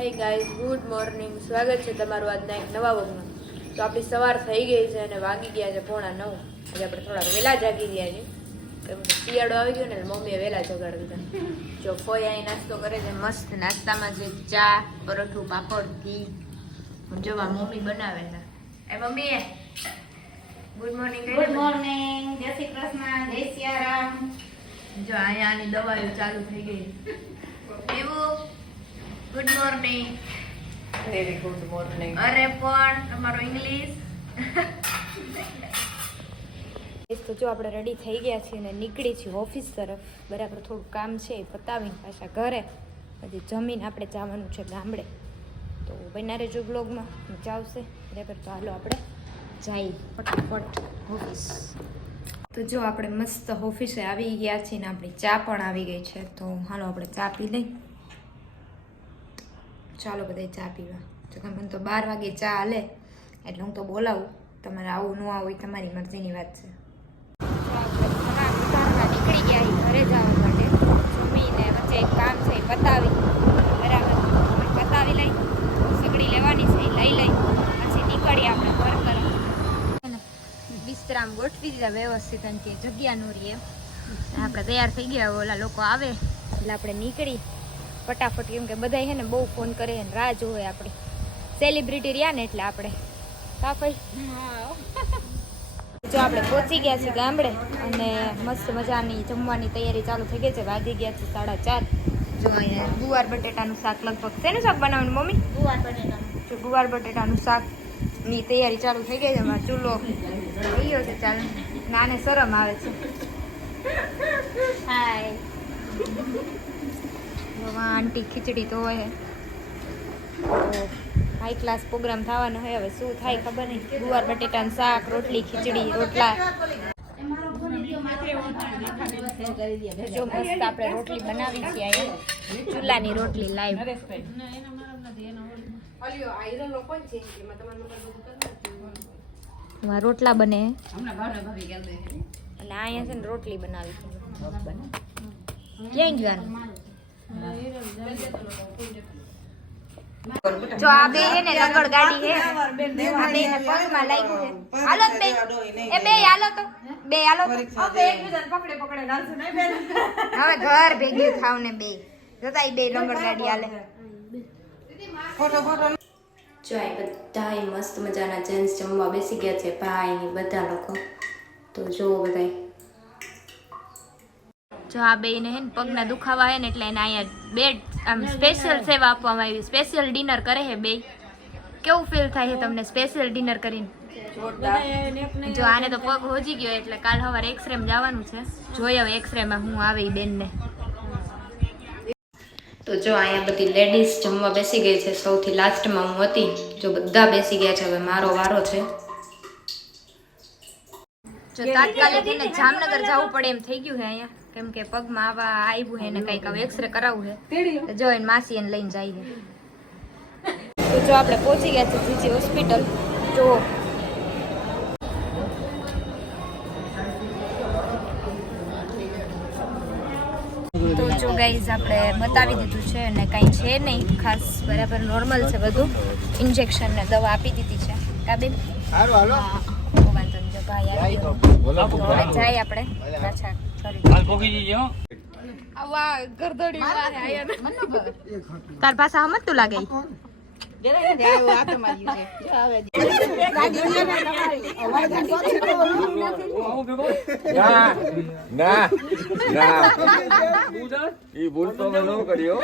Hi guys, good morning. સ્વાગત છે તમારું આજના એક નવા વ્લોગમાં. તો આપણી સવાર થઈ ગઈ છે અને વાગી ગયા છે 8:45. આજે આપણે થોડાક વહેલા જાગી ગયા છે કેમ કે શિયાળો આવી ગયો ને મમ્મીએ વહેલા જગાડી દીધા. જો ફોઈ અહીં નાસ્તો કરે છે મસ્ત. નાસ્તામાં છે ચા, પરોઠું, પાપડ, ઘી. જોવા મમ્મી બનાવે છે. એ mummy good morning. Good morning, જય શ્રી કૃષ્ણ, જય સિયારામ. જો અહીંયા આની દવાઓ ચાલુ થઈ ગઈ. એવું good morning. Very good morning. અરે પણ તમારો ઇંગ્લિશ. તો જો આપણે રેડી થઈ ગયા છીએ અને નીકળી છીએ ઓફિસ તરફ. બરાબર થોડું કામ છે એ પતાવીને પાછા ઘરે પછી જમીન આપણે જવાનું છે ગામડે. તો બન્યા રહેજો બ્લોગમાં, મજા આવશે. બરાબર તો હાલો આપણે જઈએ ફટાફટ ઓફિસ. તો જો આપણે મસ્ત ઓફિસે આવી ગયા છીએ ને આપણી ચા પણ આવી ગઈ છે. તો હાલો આપણે ચા પી લઈ. ચાલો બધા ચા પીવા. જો તમને તો 12 વાગે ચા હાલે એટલે હું તો બોલાવું. તમારે આવું ન આવું એ તમારી મરજીની વાત છે. નીકળી ગયા ઘરે જવા માટે. જમીને વચ્ચે એક કામ છે એ પતાવી બરાબર પતાવી લઈ. સગડી લેવાની છે એ લઈ લઈ પછી નીકળીએ આપણે ઘર તરફ. વિશ્રામ ગોઠવી દીધા વ્યવસ્થિત કે જગ્યા નો રહીએ. આપણે તૈયાર થઈ ગયા. ઓલા લોકો આવે એટલે આપણે નીકળી ફટાફટ. કેમ કે બધા છે ને બહુ ફોન કરે ને રાહ જોવે. આપણે સેલિબ્રિટી રહ્યા ને એટલે આપણે કાફઈ. જો આપણે પહોંચી ગયા છીએ ગામડે અને મસ્ત મજાની જમવાની તૈયારી ચાલુ થઈ ગઈ છે. વાગી ગયા છે 4:30. જો અહીંયા ગુવાર બટેટાનું શાક. લગભગ શેનું શાક બનાવવાનું મમ્મી? ગુવાર બટેટાનું. જો ગુવાર બટેટાનું શાક ની તૈયારી ચાલુ થઈ ગઈ છે. એમાં ચૂલો થઈ ગયો છે ચાલુ. નાને શરમ આવે છે. હાય. આંટી ખીચડી તો હોય. હાઈ ક્લાસ પ્રોગ્રામ થવાનો હોય. હવે શું થાય ખબર નહીં. ગુવાર બટેટાનું શાક, રોટલી, ખીચડી, રોટલા. જો મસ્ત આપણે રોટલી બનાવી છીએ અહીંયા. ચૂલાની રોટલી લાઈવ. રોટલા બને અને અહીંયા છે ને રોટલી બનાવી છે. ક્યાં ગયું? જો આ બે હે ને લંગડ ગાડી હે. આ બે ને પગમાં લાગ્યું હે. હાલો બે. એ બે હાલો તો. બે હાલો તો. હવે એકબીજાને પકડે પકડે લાલસુ નહીં બેન. હવે ઘર ભેગી થાવ ને બે. જતા ઈ બે લંગડ ગાડી હાલે. Photo photo. જો આ બધાય મસ્ત મજાના જેન્ટ્સ જમવા બેસી ગયા છે. ભાઈ ની બધા લોકો. તો જો બધાય જો આ બેને હે ને પગના દુખાવા હે ને એટલે એને અહીંયા બેડ આમ સ્પેશિયલ સેવા આપવામાં આવી. સ્પેશિયલ ડિનર કરે હે બે. કેવું ફીલ થાય છે તમને સ્પેશિયલ ડિનર કરીને? જો આને તો પગ હોજી ગયો એટલે કાલ સવારે એક્સરે માં જવાનું છે. જોઈએ હવે એક્સરે માં હું આવે ઈ બેનને. તો જો અહીંયા બધી લેડીઝ જમવા બેસી ગઈ છે. સૌથી લાસ્ટમાં હું હતી. જો બધા બેસી ગયા છે. હવે મારો વારો છે. જો તાત્કાલિક એને જામનગર જવું પડે એમ થઈ ગયું છે અહીંયા. કેમ કે પગમાં આવા આવ્યું છે ને કંઈક હવે એક્સરે કરાવવું છે. જો એને માસી એને લઈને જાય છે. તો જો આપણે પહોંચી ગયા છે જીજી હોસ્પિટલ. જો તો જો ગાઈઝ આપણે બતાવી દીધું છે અને કાંઈ છે નહીં ખાસ. બરાબર નોર્મલ છે બધું. ઇન્જેક્શન ને દવા આપી દીધી છે. કાબેન હાલો હાલો. વાંધો નહીં. જો ભાઈ આવી ગયો. હવે જાય આપણે પાછા તાર પાસે હમત તું લાગે. ના એ ભૂલ તો મેં ન કર્યો.